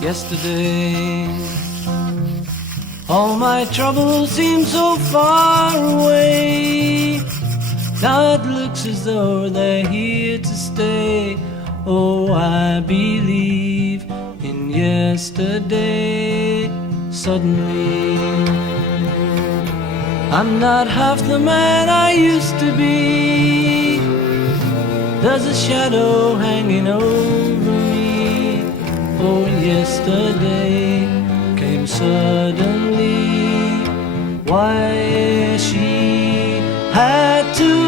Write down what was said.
yesterday. All my troubles seem so far away. Now it looks as though they're here to stay. Oh, I believe in yesterday. Suddenly, I'm not half the man I used to be. There's a shadow hanging over me. Oh, yesterday came suddenly. Why she had to